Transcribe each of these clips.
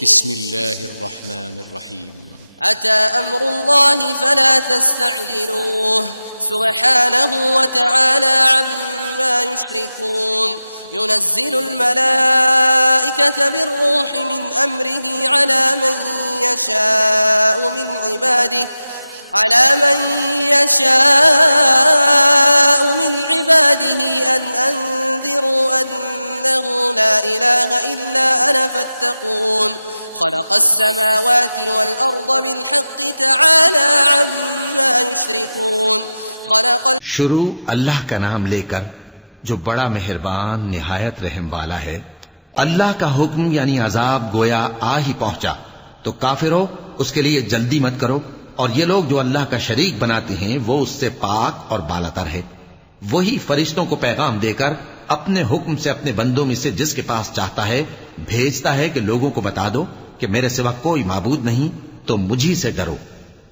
बिस्मिल्लाहिर्रहमानिर्रहीम। अता अम्रुल्लाहि फला तस्तअजिलूह सुब्हानहु व तआला अम्मा युश्रिकून युनज़्ज़िलुल मलाइकता बिर्रूहि मिन अम्रिहि अला मन यशाअ मिन इबादिहि अन अंज़िरू अन्नहु ला इलाहा इल्ला अना फत्तकून खलक़स समावाति वल अर्द बिल हक़्क़ि तआला अम्मा युश्रिकून। शुरू अल्लाह का नाम लेकर जो बड़ा मेहरबान निहायत रहम वाला है। अल्लाह का हुक्म यानी अजाब गोया आ ही पहुंचा तो काफिरों उसके लिए जल्दी मत करो, और ये लोग जो अल्लाह का शरीक बनाते हैं वो उससे पाक और बालातर है। वही फरिश्तों को पैगाम देकर अपने हुक्म से अपने बंदों में से जिसके पास चाहता है भेजता है कि लोगों को बता दो कि मेरे सिवा कोई माबूद नहीं, तो मुझी से डरो।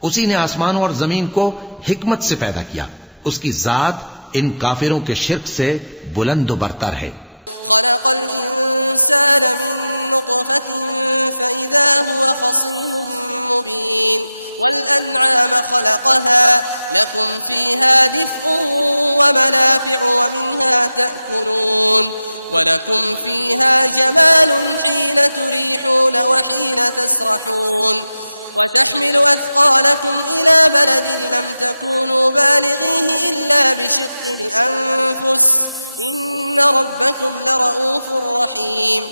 उसी ने आसमानों और जमीन को हिकमत से पैदा किया। उसकी जात इन काफिरों के शिर्क से बुलंद बरतर है। खलक़ल इंसान मिन नुत्फ़तिन फ़इज़ा हुवा ख़सीमुम मुबीन वल अनआम खलक़हा लकुम फ़ीहा दिफ़्उन व मनाफ़िउ व मिन्हा तअकुलून वलकुम फ़ीहा जमालुन हीन तुरीहून व हीन तसरहून وتحمل أثقالكم إلى بلد لم تكونوا بالغيه إلا بشق الأنفس إن ربكم لرؤوف रहीम।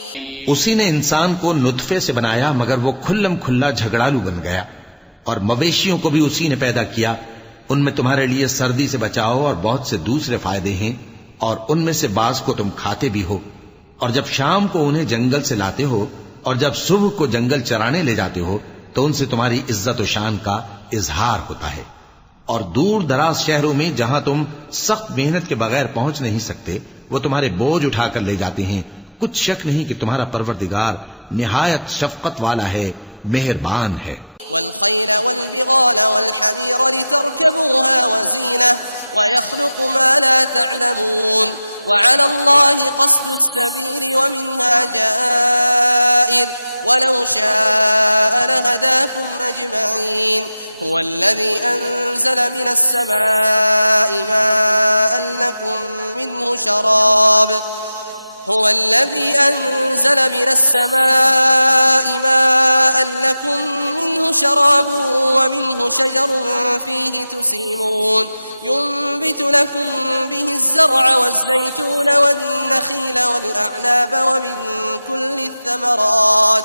उसी ने इंसान को नुत्फे से बनाया मगर वो खुल्लम खुल्ला झगड़ालू बन गया, और मवेशियों को भी उसी ने पैदा किया। उनमें तुम्हारे लिए सर्दी से बचाओ और बहुत से दूसरे फायदे हैं, और उनमें से बाज को तुम खाते भी हो। और जब शाम को उन्हें जंगल से लाते हो और जब सुबह को जंगल चराने ले जाते हो तो उनसे तुम्हारी इज्जत और शान का इजहार होता है। और दूर दराज शहरों में जहां तुम सख्त मेहनत के बगैर पहुंच नहीं सकते वो तुम्हारे बोझ उठाकर ले जाते हैं। कुछ शक नहीं कि तुम्हारा परवरदिगार निहायत शफकत वाला है, मेहरबान है। वल्खैल वल्बिगाल वल्हमीर लितरकबूहा वज़ीनह वयख्लुक़ु मा ला तअलमून वअलल्लाहि क़स्दुस्सबील वमिन्हा जाइर वलौ शाअ लहदाकुम अजमईन हुवल्लज़ी अंज़ल मिनस्समाइ माअन लकुम मिन्हु शराब هو الذي أنزل من السماء ماء لكم منه شراب ومنه شجر فيه تسيمون ينبت لكم به الزرع والزيتون والنخيل والأعناب ومن كل الثمرات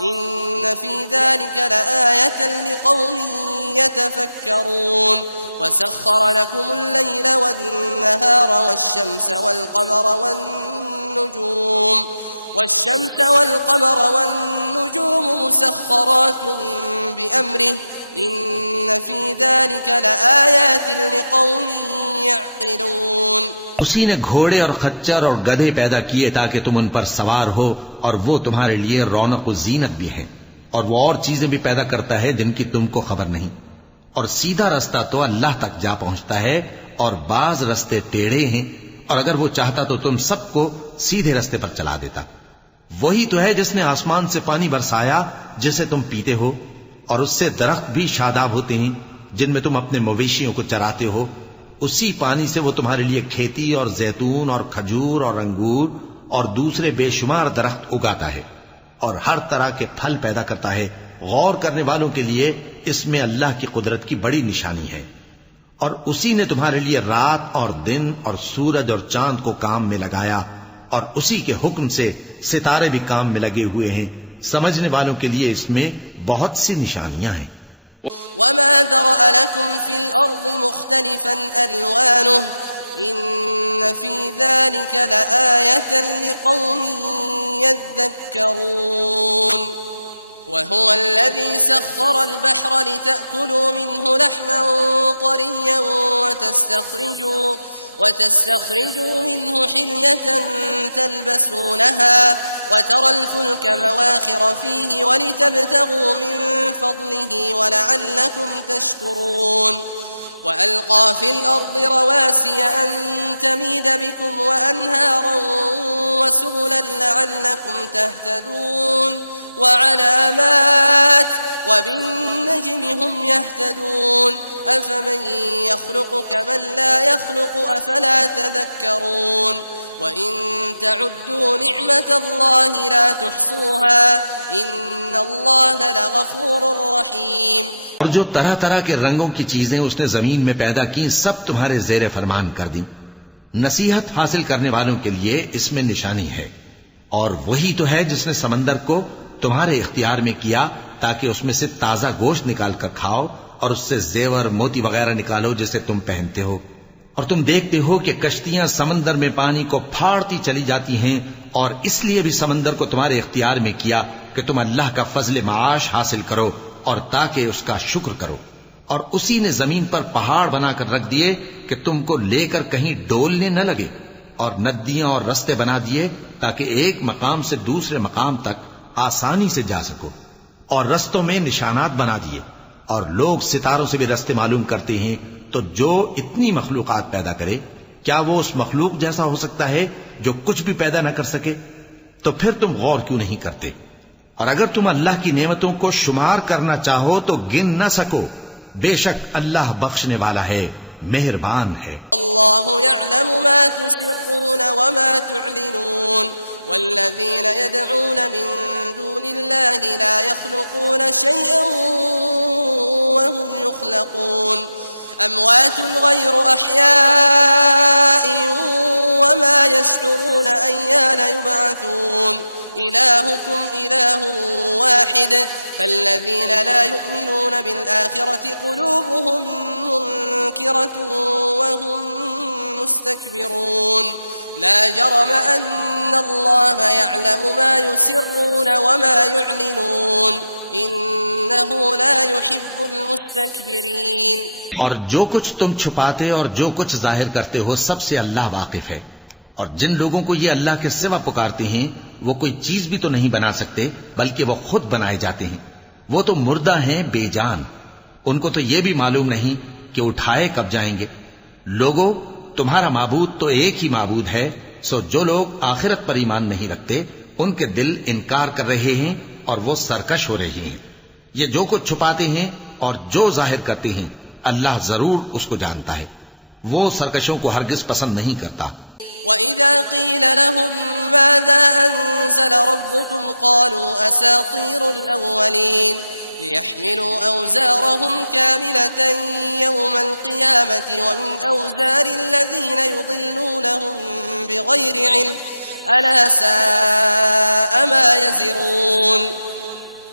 إن في ذلك لآية لقوم يتفكرون وسخر لكم الليل والنهار والشمس والقمر والنجوم مسخرات بأمره إن في ذلك لآيات لقوم يعقلون। उसी ने घोड़े और खच्चर और गधे पैदा किए ताकि तुम उन पर सवार हो, और वो तुम्हारे लिए रौनक और जीनत भी है। और वो और चीजें भी पैदा करता है जिनकी तुमको खबर नहीं। और सीधा रास्ता तो अल्लाह तक जा पहुंचता है, और बाज रास्ते टेढ़े हैं, और अगर वो चाहता तो तुम सबको सीधे रास्ते पर चला देता। वही तो है जिसने आसमान से पानी बरसाया जिसे तुम पीते हो, और उससे दरख्त भी शादाब होते हैं जिनमें तुम अपने मवेशियों को चराते हो। उसी पानी से वो तुम्हारे लिए खेती और जैतून और खजूर और अंगूर और दूसरे बेशुमार दरख्त उगाता है, और हर तरह के फल पैदा करता है। गौर करने वालों के लिए इसमें अल्लाह की कुदरत की बड़ी निशानी है। और उसी ने तुम्हारे लिए रात और दिन और सूरज और चांद को काम में लगाया, और उसी के हुक्म से सितारे भी काम में लगे हुए हैं। समझने वालों के लिए इसमें बहुत सी निशानियां हैं। वमा दरअ लकुम फिल अर्दि मुख्तलिफन अलवानुहु इन्न फी ज़ालिका लआयतन लिक़ौमिन यज़क्करून وهو الذي سخر البحر لتأكلوا منه لحما طريا وتستخرجوا منه حلية تلبسونها وترى الفلك مواخر فيه ولتبتغوا من فضله ولعلكم تشكرون وألقى في الأرض رواسي أن تميد بكم وأنهارا وسبلا لعلكم تهتدون وعلامات وبالنجم هم يهتدون أفمن يخلق كمن لا يخلق أفلا تذكرون وإن تعدوا نعمة الله لا تحصوها إن الله لغفور رحيم। और जो तरह तरह के रंगों की चीजें उसने जमीन में पैदा की सब तुम्हारे जेर फरमान कर दी। नसीहत हासिल करने वालों के लिए इसमें निशानी है। और वही तो है जिसने समंदर को तुम्हारे इख्तियार में किया ताकि उसमें से ताजा गोश्त निकाल कर खाओ और उससे जेवर मोती वगैरह निकालो जिसे तुम पहनते हो। और तुम देखते हो कि कश्तियां समंदर में पानी को फाड़ती चली जाती हैं, और इसलिए भी समंदर को तुम्हारे इख्तियार में किया कि तुम अल्लाह का फजल माश हासिल करो और ताकि उसका शुक्र करो। और उसी ने जमीन पर पहाड़ बनाकर रख दिए कि तुमको लेकर कहीं डोलने न लगे, और नदियां और रस्ते बना दिए ताकि एक मकाम से दूसरे मकाम तक आसानी से जा सको। और रस्तों में निशानात बना दिए, और लोग सितारों से भी रस्ते मालूम करते हैं। तो जो इतनी मखलूकात पैदा करे, क्या वो उस मखलूक जैसा हो सकता है जो कुछ भी पैदा न कर सके? तो फिर तुम गौर क्यों नहीं करते? और अगर तुम अल्लाह की नेमतों को शुमार करना चाहो तो गिन न सको। बेशक अल्लाह बख्शने वाला है, मेहरबान है। अल्लाहु यअलमु मा तुसिर्रून व मा तुअलिनून वल्लज़ीन यदऊन मिन दूनिल्लाहि ला यख्लुकून शैअन व हुम युख्लकून अमवात गैर अहयाअ व मा यशऊरून अय्यान युबअथून इलाहुकुम इलाहुन वाहिद फल्लज़ीन ला युमिनून बिलआखिरति क़ुलूबुहुम मुनकिरतुन व हुम मुस्तकबिरून ला जरम अन्नल्लाह यअलमु मा युसिर्रून व मा युअलिनून इन्नहु ला युहिब्बुल मुस्तकबिरीन। और जो कुछ तुम छुपाते और जो कुछ जाहिर करते हो सबसे अल्लाह वाकिफ है। और जिन लोगों को ये अल्लाह के सिवा पुकारते हैं वो कोई चीज भी तो नहीं बना सकते, बल्कि वो खुद बनाए जाते हैं। वो तो मुर्दा हैं, बेजान। उनको तो ये भी मालूम नहीं कि उठाए कब जाएंगे। लोगों, तुम्हारा माबूद तो एक ही माबूद है। सो जो लोग आखिरत पर ईमान नहीं रखते उनके दिल इनकार कर रहे हैं और वो सरकश हो रहे हैं। ये जो कुछ छुपाते हैं और जो जाहिर करते हैं अल्लाह जरूर उसको जानता है। वो सरकशों को हरगिज पसंद नहीं करता। وإذا قيل لهم ماذا أنزل ربكم قالوا أساطير الأولين ليحملوا أوزارهم كاملة يوم القيامة ومن أوزار الذين يضلونهم بغير علم ألا ساء ما يزرون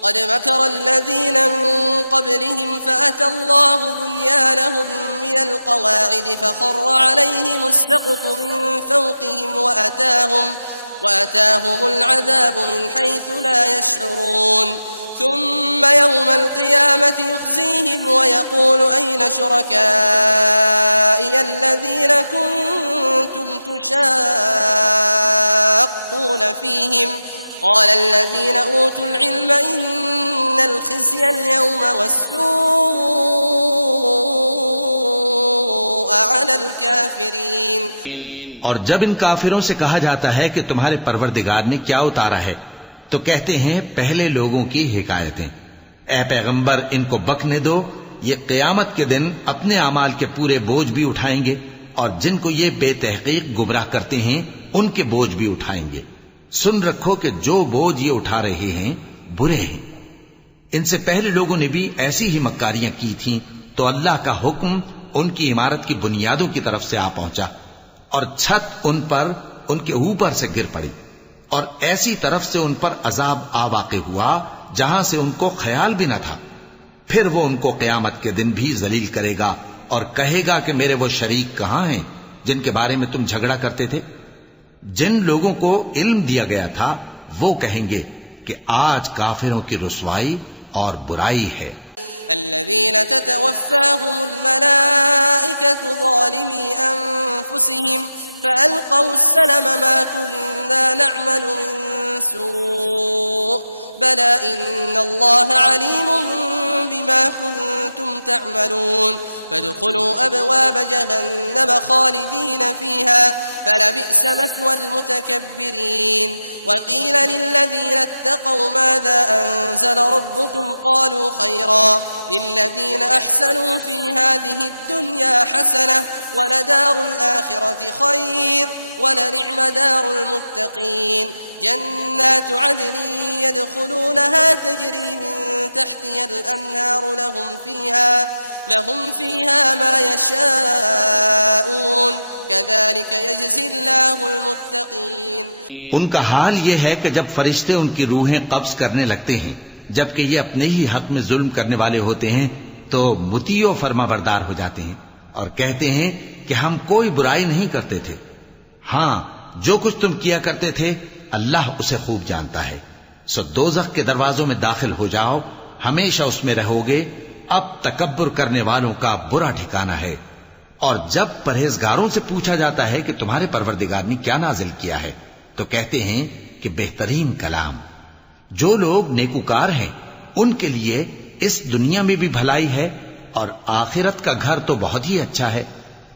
قد مكر الذين من قبلهم فأتى الله بنيانهم من القواعد فخر عليهم السقف من فوقهم وأتاهم العذاب من حيث لا يشعرون ثم يوم القيامة يخزيهم ويقول أين شركائي الذين كنتم تشاقون فيهم قال الذين أوتوا العلم إن الخزي اليوم والسوء على الكافرين। और जब इन काफिरों से कहा जाता है कि तुम्हारे परवरदिगार ने क्या उतारा है, तो कहते हैं पहले लोगों की हिकायतें। ए पैगंबर, इनको बकने दो, ये क़यामत के दिन अपने अमाल के पूरे बोझ भी उठाएंगे और जिनको ये बेतहकीक गुमराह करते हैं उनके बोझ भी उठाएंगे। सुन रखो कि जो बोझ ये उठा रहे हैं बुरे हैं। इनसे पहले लोगों ने भी ऐसी ही मक्कारियां की थीं, तो अल्लाह का हुक्म उनकी इमारत की बुनियादों की तरफ से आ पहुंचा और छत उन पर उनके ऊपर से गिर पड़ी, और ऐसी तरफ से उन पर अजाब आ वाक़े हुआ जहां से उनको ख्याल भी न था। फिर वो उनको क़यामत के दिन भी जलील करेगा और कहेगा कि मेरे वो शरीक कहां हैं जिनके बारे में तुम झगड़ा करते थे। जिन लोगों को इल्म दिया गया था वो कहेंगे कि आज काफिरों की रुसवाई और बुराई है। الذين تتوفاهم الملائكة ظالمي أنفسهم فألقوا السلم ما كنا نعمل من سوء بلى إن الله عليم بما كنتم تعملون فادخلوا أبواب جهنم خالدين فيها فلبئس مثوى المتكبرين وقيل للذين اتقوا ماذا أنزل ربكم قالوا خيرا للذين أحسنوا في هذه الدنيا حسنة ولدار الآخرة خير ولنعم دار المتقين جنات عدن يدخلونها تجري من تحتها الأنهار لهم فيها ما يشاءون كذلك يجزي الله المتقين। उनका हाल ये है कि जब फरिश्ते उनकी रूहें कब्ज करने लगते हैं, जबकि ये अपने ही हक में जुल्म करने वाले होते हैं, तो मुतीओ फरमाबरदार हो जाते हैं और कहते हैं कि हम कोई बुराई नहीं करते थे। हाँ, जो कुछ तुम किया करते थे अल्लाह उसे खूब जानता है। सो दोज़ख के दरवाजों में दाखिल हो जाओ, हमेशा उसमें रहोगे। अब तकब्बुर करने वालों का बुरा ठिकाना है। और जब परहेजगारों से पूछा जाता है कि तुम्हारे परवरदिगार ने क्या नाजिल किया है, तो कहते हैं कि बेहतरीन कलाम। जो लोग नेकुकार हैं उनके लिए इस दुनिया में भी भलाई है और आखिरत का घर तो बहुत ही अच्छा है,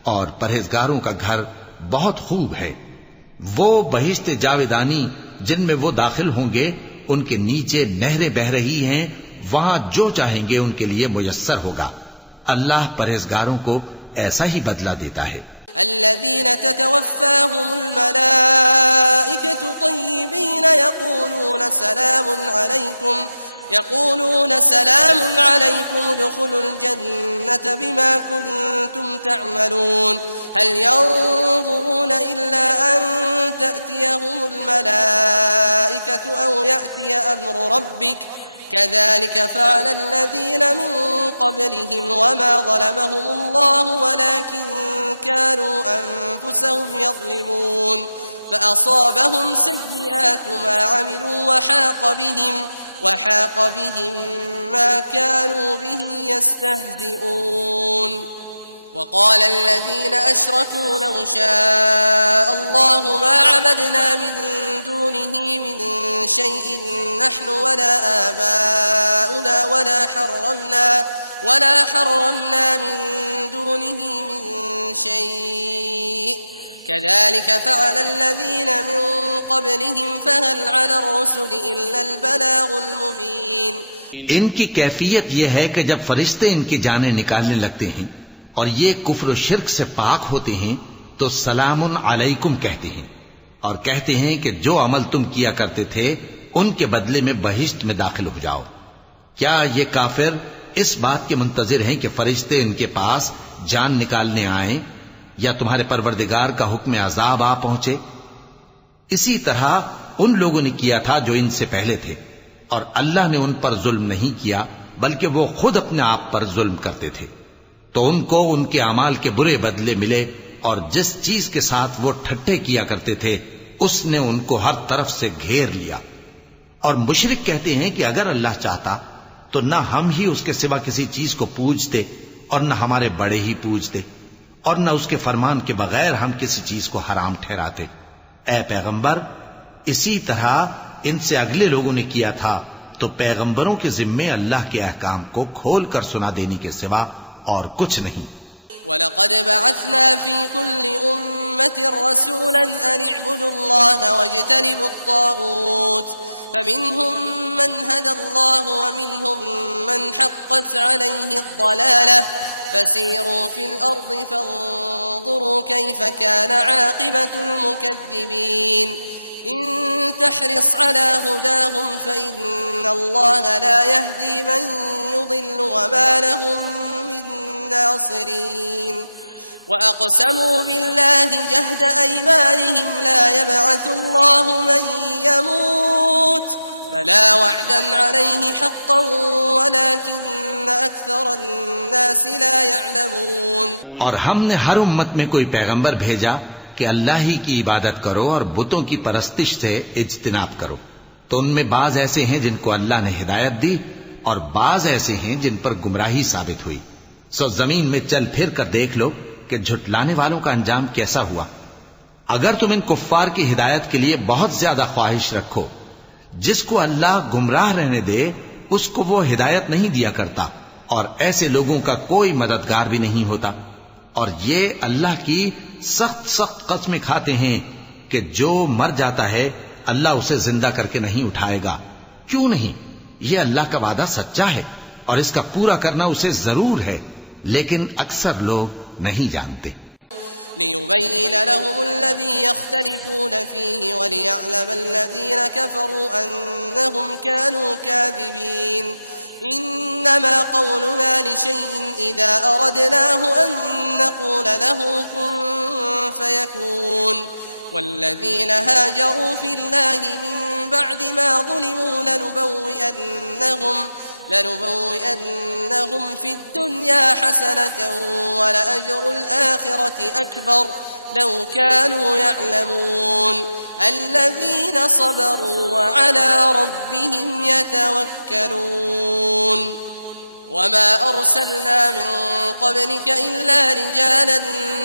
और परहेजगारों का घर बहुत खूब है। वो बहिश्ते जावेदानी जिनमें वो दाखिल होंगे, उनके नीचे नहरें बह रही हैं, वहां जो चाहेंगे उनके लिए मुयस्सर होगा। अल्लाह परहेजगारों को ऐसा ही बदला देता है। الذين تتوفاهم الملائكة طيبين يقولون سلام عليكم ادخلوا الجنة بما كنتم تعملون هل ينظرون إلا أن تأتيهم الملائكة أو يأتي أمر ربك كذلك فعل الذين من قبلهم وما ظلمهم الله ولكن كانوا أنفسهم يظلمون فأصابهم سيئات ما عملوا وحاق بهم ما كانوا به يستهزئون وقال الذين أشركوا لو شاء الله ما عبدنا من دونه من شيء نحن ولا آباؤنا ولا حرمنا من دونه من شيء كذلك فعل الذين من قبلهم فهل على الرسل إلا البلاغ المبين। इनकी कैफियत यह है कि जब फरिश्ते इनकी जानें निकालने लगते हैं और ये कुफ्र और शिर्क से पाक होते हैं तो सलामुन अलैकुम कहते हैं और कहते हैं कि जो अमल तुम किया करते थे उनके बदले में बहिश्त में दाखिल हो जाओ। क्या ये काफिर इस बात के मुंतजिर हैं कि फरिश्ते इनके पास जान निकालने आए या तुम्हारे परवरदिगार का हुक्म अजाब आ पहुंचे? इसी तरह उन लोगों ने किया था जो इनसे पहले थे और अल्लाह ने उन पर जुल्म नहीं किया बल्कि वो खुद अपने आप पर जुल्म करते थे। तो उनको उनके अमाल के बुरे बदले मिले और जिस चीज के साथ वो ठट्ठे किया करते थे उसने उनको हर तरफ से घेर लिया। और मुशरिक कहते हैं कि अगर अल्लाह चाहता तो न हम ही उसके सिवा किसी चीज को पूजते और न हमारे बड़े ही पूजते और न उसके फरमान के बगैर हम किसी चीज को हराम ठहराते। ऐ पैगंबर, इसी तरह इनसे अगले लोगों ने किया था, तो पैगंबरों के जिम्मे अल्लाह के अहकाम को खोल कर सुना देने के सिवा और कुछ नहीं। वलक़द बअस्ना फी कुल्लि उम्मतिन रसूलन अन इअ्बुदु अल्लाह वज्तनिबु अत्तागूत फमिनहुम मन हदल्लाहु वमिनहुम मन हक़्क़त अलैहि अद्दलालह فسيروا في الأرض فانظروا كيف كان عاقبة المكذبين إن تحرص على هداهم فإن الله لا يهدي من يضل وما لهم من ناصرين وأقسموا بالله جهد أيمانهم لا يبعث الله من يموت بلى وعدا عليه حقا ولكن أكثر الناस لا يعلمون। और हमने हर उम्मत में कोई पैगंबर भेजा कि अल्लाह ही की इबादत करो और बुतों की परस्तिश से इज्तिनाब करो। तो उनमें बाज ऐसे हैं जिनको अल्लाह ने हिदायत दी और बाज ऐसे हैं जिन पर गुमराही साबित हुई। सो जमीन में चल फिर कर देख लो कि झुटलाने वालों का अंजाम कैसा हुआ। अगर तुम इन कुफ्फार की हिदायत के लिए बहुत ज्यादा ख्वाहिश रखो, जिसको अल्लाह गुमराह रहने दे उसको वो हिदायत नहीं दिया करता और ऐसे लोगों का कोई मददगार भी नहीं होता। और ये अल्लाह की सख्त सख्त कस्में खाते हैं कि जो मर जाता है अल्लाह उसे जिंदा करके नहीं उठाएगा। क्यों नहीं? ये अल्लाह का वादा सच्चा है और इसका पूरा करना उसे जरूर है, लेकिन अक्सर लोग नहीं जानते। लियुबय्यिन लहुमुल्लज़ी यख्तलिफून फ़ीहि वलियअलमल्लज़ीन कफ़रू अन्नहुम कानू काज़िबीन। इन्नमा क़ौलुना लिशैइन इज़ा अरदनाहु अन नक़ूल लहू कुन फ़यकून। वल्लज़ीन हाजरू फ़िल्लाहि मिन बअदि मा ज़ुलिमू लनुबव्विअन्नहुम फ़िद्दुन्या हसनतन वलअज्रुल आखिरति अकबर लौ कानू यअलमून। الذين صبروا وعلى ربهم يتوكلون وما أرسلنا من قبلك إلا رجالا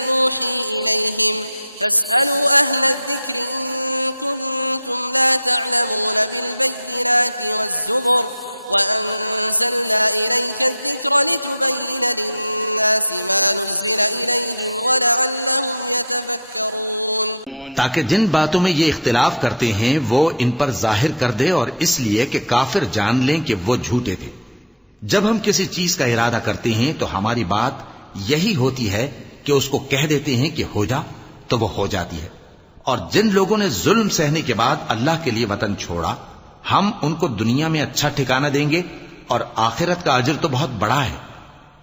نوحي إليهم فاسألوا أهل الذكر إن كنتم لا تعلمون بالبينات والزبر وأنزلنا إليك الذكر لتبين للناس ما نزل إليهم ولعلهم يتفكرون ताकि जिन बातों में ये इख्तिलाफ करते हैं वो इन पर जाहिर कर दे और इसलिए कि काफिर जान लें कि वो झूठे थे। जब हम किसी चीज का इरादा करते हैं तो हमारी बात यही होती है कि उसको कह देते हैं कि हो जा, तो वो हो जाती है। और जिन लोगों ने जुल्म सहने के बाद अल्लाह के लिए वतन छोड़ा, हम उनको दुनिया में अच्छा ठिकाना देंगे और आखिरत का अजर तो बहुत बड़ा है।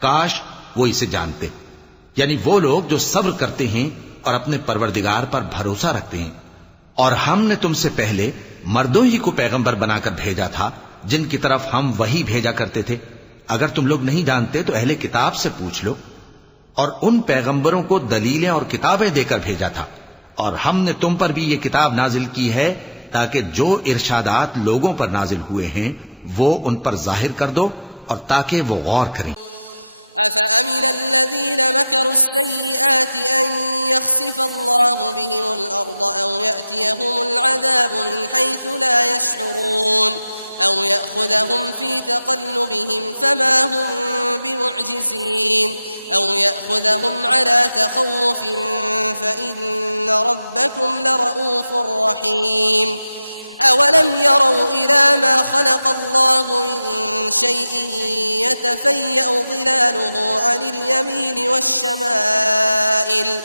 काश वो इसे जानते। यानी वो लोग जो सब्र करते हैं और अपने परवरदिगार पर भरोसा रखते हैं। और हमने तुमसे पहले मर्दों ही को पैगंबर बनाकर भेजा था जिनकी तरफ हम वही भेजा करते थे। अगर तुम लोग नहीं जानते तो अहले किताब से पूछ लो। और उन पैगंबरों को दलीलें और किताबें देकर भेजा था। और हमने तुम पर भी ये किताब नाजिल की है ताकि जो इरशादात लोगों पर नाजिल हुए हैं वो उन पर जाहिर कर दो और ताकि वो गौर करें। أفأمن الذين مكروا السيئات أن يخسف الله بهم الأرض أو يأتيهم العذاب من حيث لا يشعرون أو يأخذهم في تقلبهم فما هم بمعجزين أو يأخذهم على تخوف فإن ربكم لرؤوف رحيم أولم يروا إلى ما خلق الله من شيء يتفيأ ظلاله عن اليمين والشمائل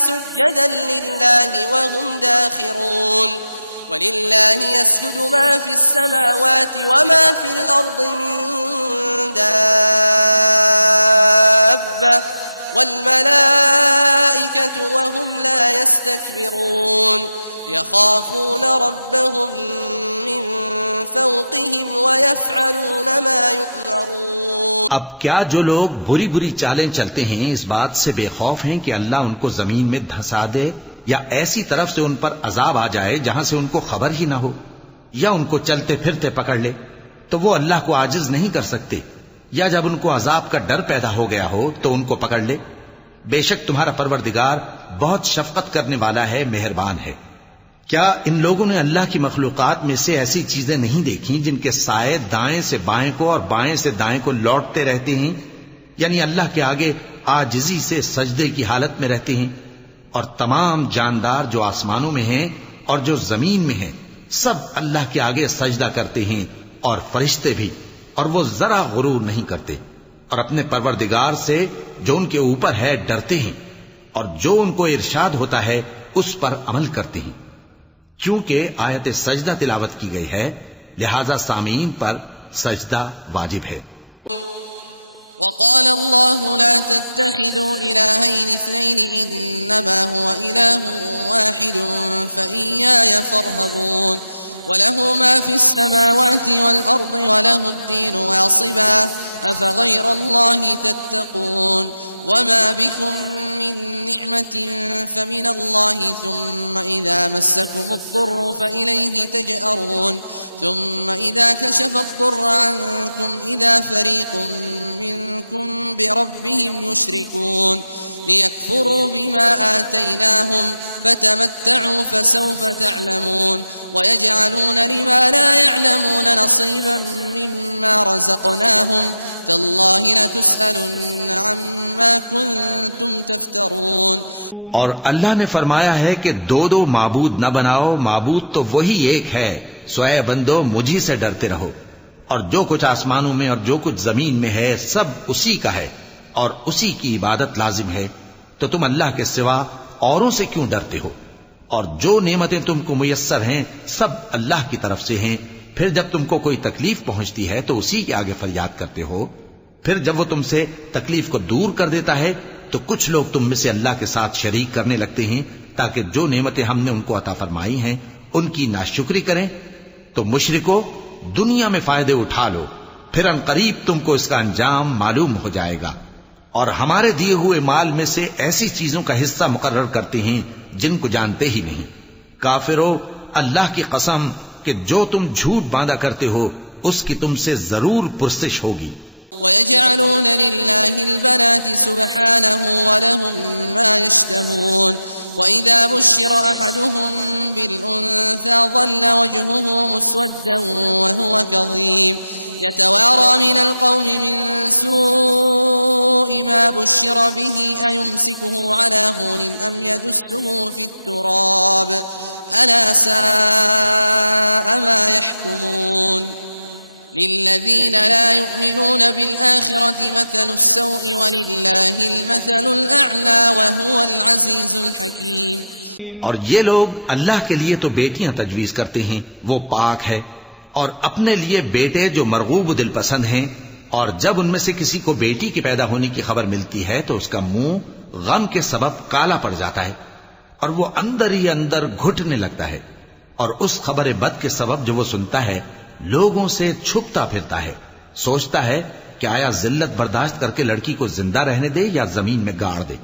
سجدا لله وهم داخرون ولله يسجد ما في السماوات وما في الأرض من دابة والملائكة وهم لا يستكبرون يخافون ربهم من فوقهم ويفعلون ما يؤمرون। अब क्या जो लोग बुरी बुरी चालें चलते हैं इस बात से बेखौफ हैं कि अल्लाह उनको जमीन में धंसा दे या ऐसी तरफ से उन पर अजाब आ जाए जहां से उनको खबर ही ना हो, या उनको चलते फिरते पकड़ ले, तो वो अल्लाह को आजिज नहीं कर सकते। या जब उनको अजाब का डर पैदा हो गया हो तो उनको पकड़ ले। बेशक तुम्हारा परवरदिगार बहुत शफकत करने वाला है, मेहरबान है। क्या इन लोगों ने अल्लाह की मखलूकात में से ऐसी चीजें नहीं देखी जिनके साए दाएं से बाएं को और बाएं से दाएं को लौटते रहते हैं, यानी अल्लाह के आगे आजिजी से सजदे की हालत में रहते हैं। और तमाम जानदार जो आसमानों में हैं और जो जमीन में हैं सब अल्लाह के आगे सजदा करते हैं, और फरिश्ते भी, और वो जरा गुरूर नहीं करते और अपने परवरदिगार से जो उनके ऊपर है डरते हैं, और जो उनको इरशाद होता है उस पर अमल करते हैं। क्योंकि आयत सजदा तिलावत की गई है, लिहाजा सामीन पर सजदा वाजिब है। وقال الله لا تتخذوا إلهين اثنين إنما هو إله واحد فإياي فارهبون وله ما في السماوات والأرض وله الدين واصبا أفغير الله تتقون वमा बिकुम मिन निअमतिन फमिन अल्लाहि थुम्मा इज़ा मस्सकुमुद्दुर्रु फइलैहि तजअरून थुम्मा इज़ा कशफद्दुर्र अन्कुम इज़ा फरीक़ुम मिनकुम बिरब्बिहिम युश्रिकून लियकफुरू बिमा आतैनाहुम फतमत्तऊ फसौफ तअलमून वयजअलून लिमा ला यअलमून नसीबा मिम्मा रज़क़नाहुम तल्लाहि लतुसअलुन्न अम्मा कुन्तुम तफ्तरून। और अल्लाह ने फरमाया है कि दो दो माबूद न बनाओ, माबूद तो वही एक है, सोए बंदो मुझी से डरते रहो। और जो कुछ आसमानों में और जो कुछ जमीन में है सब उसी का है और उसी की इबादत लाजिम है, तो तुम अल्लाह के सिवा औरों से क्यों डरते हो? और जो नेमतें तुमको मुयस्सर हैं सब अल्लाह की तरफ से हैं। फिर जब तुमको कोई तकलीफ पहुंचती है तो उसी के आगे फरियाद करते हो। फिर जब वो तुमसे तकलीफ को दूर कर देता है तो कुछ लोग तुम में से अल्लाह के साथ शरीक करने लगते हैं ताकि जो नेमतें हमने उनको अता फरमाई हैं उनकी नाशुक्री करें। तो मुशरिको, दुनिया में फायदे उठा लो, फिर अनकरीब तुमको इसका अंजाम मालूम हो जाएगा। और हमारे दिए हुए माल में से ऐसी चीजों का हिस्सा मुकर्रर करते हैं जिनको जानते ही नहीं। काफिरो, अल्लाह की कसम कि जो तुम झूठ बांधा करते हो उसकी तुमसे जरूर पुरसिश होगी। वयजअलून लिल्लाहिल बनाति सुब्हानहु वलहुम मा यश्तहून वइज़ा बुश्शिरा अहदुहुम बिल उन्सा ज़ल्ल वजहुहु मुस्वद्दन वहुव कज़ीम यतवारा मिनल कौमि मिन सूइ मा बुश्शिरा बिही अयुम्सिकुहु अला हूनिन अम यदुस्सुहु फित्तुराब अला साअ मा यहकुमून। लिल्लज़ीन ला युमिनून बिल आखिरति मथलुस सौइ वलिल्लाहिल मथलुल अअला वहुवल अज़ीज़ुल हकीम। और ये लोग अल्लाह के लिए तो बेटियां तजवीज करते हैं, वो पाक है, और अपने लिए बेटे जो मरगूब दिल पसंद हैं। और जब उनमें से किसी को बेटी के पैदा होने की खबर मिलती है तो उसका मुंह गम के सबब काला पड़ जाता है और वो अंदर ही अंदर घुटने लगता है। और उस खबर बद के सबब जो वो सुनता है लोगों से छुपता फिरता है, सोचता है कि आया जिल्लत बर्दाश्त करके लड़की को जिंदा रहने दे या जमीन में गाड़ दे।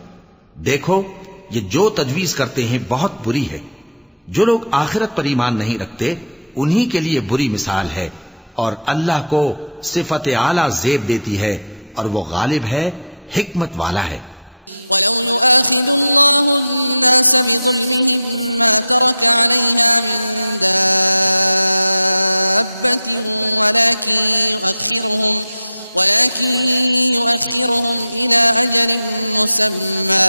देखो, ये जो तजवीज करते हैं बहुत बुरी है। जो लोग आखिरत पर ईमान नहीं रखते उन्हीं के लिए बुरी मिसाल है। और अल्लाह को सिफत आला जेब देती है और वो गालिब है, हिकमत वाला है। वलौ युआखिदुल्लाहु अन्नास बिज़ुल्मिहिम मा तरक अलैहा मिन दाब्बतिन वलाकिन युअख्खिरुहुम इला अजलिन मुसम्मा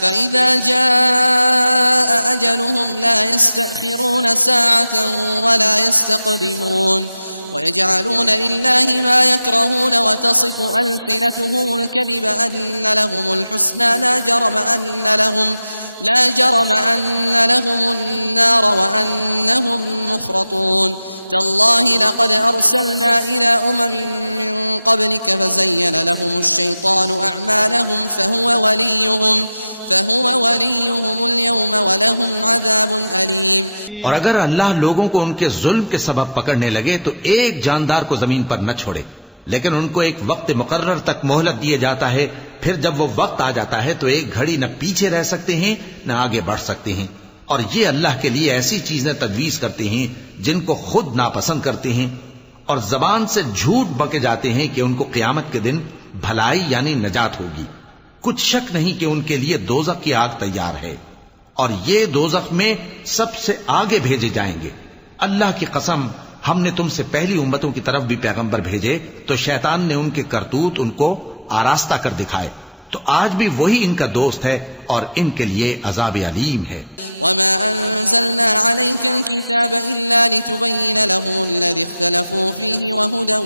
फइज़ा जाअ अजलुहुम ला यस्तअखिरून साअतन वला यस्तक़दिमून। ويجعلون لله ما يكرهون وتصف ألسنتهم الكذب أن لهم الحسنى لا جرم أن لهم النار وأنهم مفرطون. تالله لقد أرسلنا إلى أمم من قبلك فزين لهم الشيطان أعمالهم فهو وليهم اليوم ولهم عذاب أليم. और अगर अल्लाह लोगों को उनके जुल्म के सबब पकड़ने लगे तो एक जानदार को जमीन पर न छोड़े, लेकिन उनको एक वक्त मुकर्रर तक मोहलत दिए जाता है। फिर जब वो वक्त आ जाता है तो एक घड़ी न पीछे रह सकते हैं न आगे बढ़ सकते हैं। और ये अल्लाह के लिए ऐसी चीजें तजवीज करते हैं जिनको खुद नापसंद करते हैं और जबान से झूठ बके जाते हैं कि उनको क़यामत के दिन भलाई यानी नजात होगी। कुछ शक नहीं कि उनके लिए दोज़ख की आग तैयार है और ये दोज़ख में सबसे आगे भेजे जाएंगे। अल्लाह की कसम, हमने तुमसे पहली उम्मतों की तरफ भी पैगंबर भेजे तो शैतान ने उनके करतूत उनको आरास्ता कर दिखाए, तो आज भी वही इनका दोस्त है और इनके लिए अज़ाब अलीम है। वमा अंज़लना अलैकल किताब इल्ला लितुबय्यिन लहुमुल्लज़ी इख्तलफू फीही वहुदन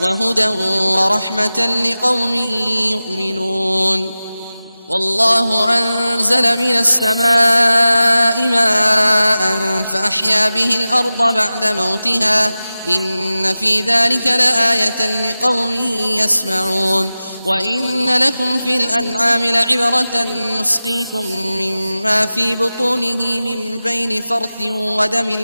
वरहमतन लिक़ौमिन युमिनून। वल्लाहु अंज़ल मिनस समाई माअन फअहया बिहिल अर्द बअद मौतिहा इन्न फी ज़ालिका लआयतन लिक़ौमिन यस्मऊन। वइन्न लकुम फिल अन्आमि लइब्रतन नुस्क़ीकुम मिम्मा फी बुतूनिही मिन बैनि फ़र्थिन वदमिन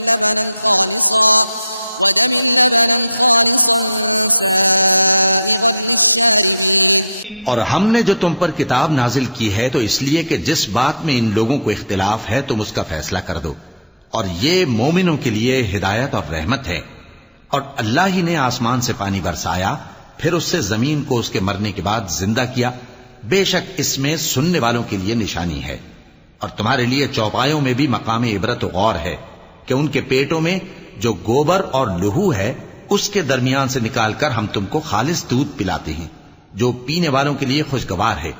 वदम लबनन खालिसन साइगन लिश्शारिबीन। और हमने जो तुम पर किताब नाजिल की है तो इसलिए कि जिस बात में इन लोगों को इख्तिलाफ है तुम उसका फैसला कर दो, और ये मोमिनों के लिए हिदायत और रहमत है। और अल्लाह ही ने आसमान से पानी बरसाया, फिर उससे जमीन को उसके मरने के बाद जिंदा किया। बेशक इसमें सुनने वालों के लिए निशानी है, और तुम्हारे लिए चौपायों में भी मकाम इबरत गौर है कि उनके पेटों में जो गोबर और लहू है उसके दरमियान से निकालकर हम तुमको खालिस दूध पिलाते हैं जो पीने वालों के लिए खुशगवार है।